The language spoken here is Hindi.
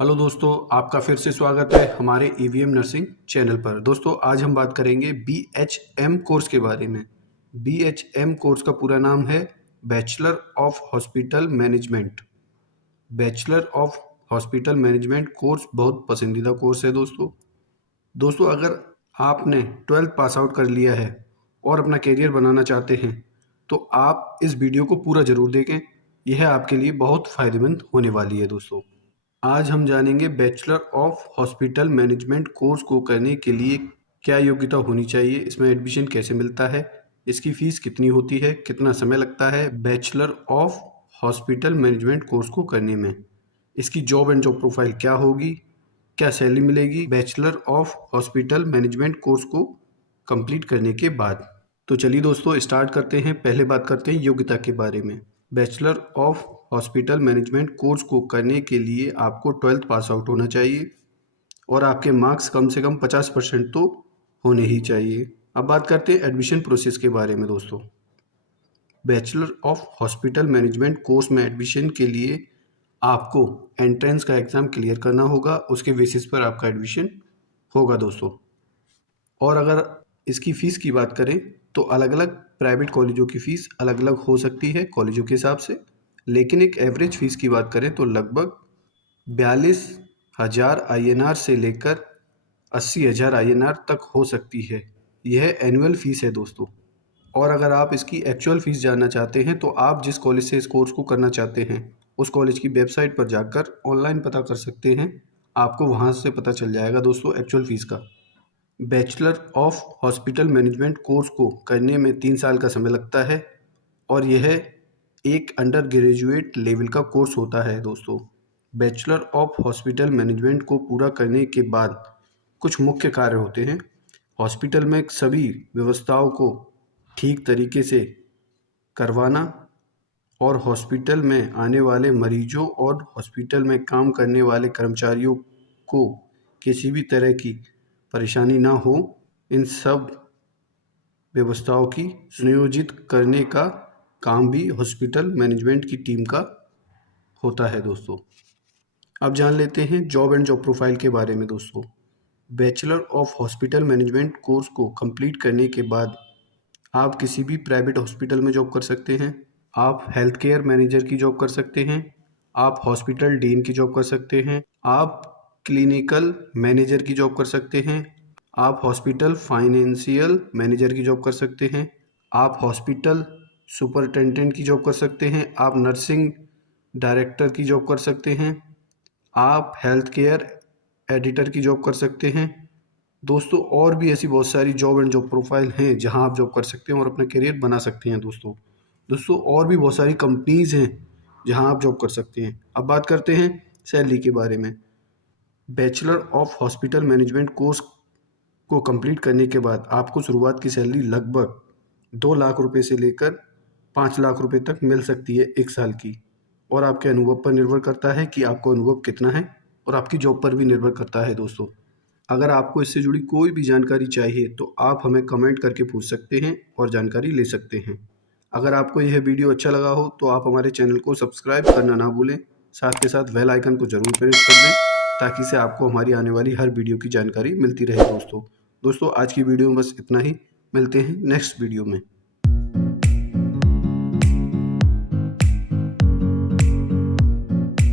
हेलो दोस्तों, आपका फिर से स्वागत है हमारे ईवीएम नर्सिंग चैनल पर। दोस्तों, आज हम बात करेंगे बीएचएम कोर्स के बारे में। बीएचएम कोर्स का पूरा नाम है bachelor of hospital management. Bachelor of hospital management course बहुत पसंदीदा कोर्स है दोस्तों, अगर आपने 12th पास आउट कर लिया है और अपना करियर बनाना चाहते हैं तो आप इस वीडियो को पूरा ज़रूर देखें। यह आपके लिए बहुत फ़ायदेमंद होने वाली है दोस्तों। आज हम जानेंगे bachelor of hospital management course को करने के लिए क्या योग्यता होनी चाहिए, इसमें एडमिशन कैसे मिलता है, इसकी फ़ीस कितनी होती है, कितना समय लगता है bachelor of hospital management course को करने में, इसकी जॉब एंड जॉब प्रोफाइल क्या होगी, क्या सैलरी मिलेगी bachelor of hospital management course को कंप्लीट करने के बाद। तो चलिए दोस्तों स्टार्ट करते हैं। पहले बात करते हैं योग्यता के बारे में। Bachelor of hospital management course को करने के लिए आपको 12th पास आउट होना चाहिए और आपके मार्क्स कम से कम 50% तो होने ही चाहिए। अब बात करते हैं एडमिशन प्रोसेस के बारे में दोस्तों। Bachelor of hospital management course में एडमिशन के लिए आपको एंट्रेंस का एग्ज़ाम क्लियर करना होगा, उसके बेसिस पर आपका एडमिशन होगा दोस्तों। और अगर इसकी फ़ीस की बात करें तो अलग अलग प्राइवेट कॉलेजों की फ़ीस अलग अलग हो सकती है कॉलेजों के हिसाब से, लेकिन एक एवरेज फ़ीस की बात करें तो लगभग 42,000 INR से लेकर 80,000 INR तक हो सकती है। यह एनुअल फ़ीस है दोस्तों। और अगर आप इसकी एक्चुअल फ़ीस जानना चाहते हैं तो आप जिस कॉलेज से इस कोर्स को करना चाहते हैं उस कॉलेज की वेबसाइट पर जाकर ऑनलाइन पता कर सकते हैं। आपको वहाँ से पता चल जाएगा दोस्तों एक्चुअल फ़ीस का। Bachelor of hospital management course को करने में 3 साल का समय लगता है और यह एक अंडर ग्रेजुएट लेवल का कोर्स होता है दोस्तों। बैचलर ऑफ हॉस्पिटल मैनेजमेंट को पूरा करने के बाद कुछ मुख्य कार्य होते हैं। हॉस्पिटल में सभी व्यवस्थाओं को ठीक तरीके से करवाना और हॉस्पिटल में आने वाले मरीजों और हॉस्पिटल में काम करने वाले कर्मचारियों को किसी भी तरह की परेशानी ना हो, इन सब व्यवस्थाओं की सुनियोजित करने का काम भी हॉस्पिटल मैनेजमेंट की टीम का होता है दोस्तों। अब जान लेते हैं जॉब एंड जॉब प्रोफाइल के बारे में दोस्तों। Bachelor of hospital management course को कंप्लीट करने के बाद आप किसी भी प्राइवेट हॉस्पिटल में जॉब कर सकते हैं, आप हेल्थ केयर मैनेजर की जॉब कर सकते हैं, आप हॉस्पिटल डीन की जॉब कर सकते हैं, आप क्लिनिकल मैनेजर की जॉब कर सकते हैं, आप हॉस्पिटल फाइनेंशियल मैनेजर की जॉब कर सकते हैं, आप हॉस्पिटल सुपरिटेंडेंट की जॉब कर सकते हैं, आप नर्सिंग डायरेक्टर की जॉब कर सकते हैं, आप हेल्थ केयर एडिटर की जॉब कर सकते हैं दोस्तों। और भी ऐसी बहुत सारी जॉब एंड जॉब प्रोफाइल हैं जहां आप जॉब कर सकते हैं और अपना करियर बना सकते हैं दोस्तों। और भी बहुत सारी कंपनीज हैं जहां आप जॉब कर सकते हैं। अब बात करते हैं सैलरी के बारे में। Bachelor of hospital management course को कंप्लीट करने के बाद आपको शुरुआत की सैलरी लगभग 2 लाख रुपए से लेकर 5 लाख रुपए तक मिल सकती है 1 साल की, और आपके अनुभव पर निर्भर करता है कि आपको अनुभव कितना है, और आपकी जॉब पर भी निर्भर करता है दोस्तों। अगर आपको इससे जुड़ी कोई भी जानकारी चाहिए तो आप हमें कमेंट करके पूछ सकते हैं और जानकारी ले सकते हैं। अगर आपको यह वीडियो अच्छा लगा हो तो आप हमारे चैनल को सब्सक्राइब करना ना भूलें, साथ के साथ बेल आइकन को ज़रूर प्रेस कर दें ताकि से आपको हमारी आने वाली हर वीडियो की जानकारी मिलती रहे दोस्तों। आज की वीडियो में बस इतना ही। मिलते हैं नेक्स्ट वीडियो में।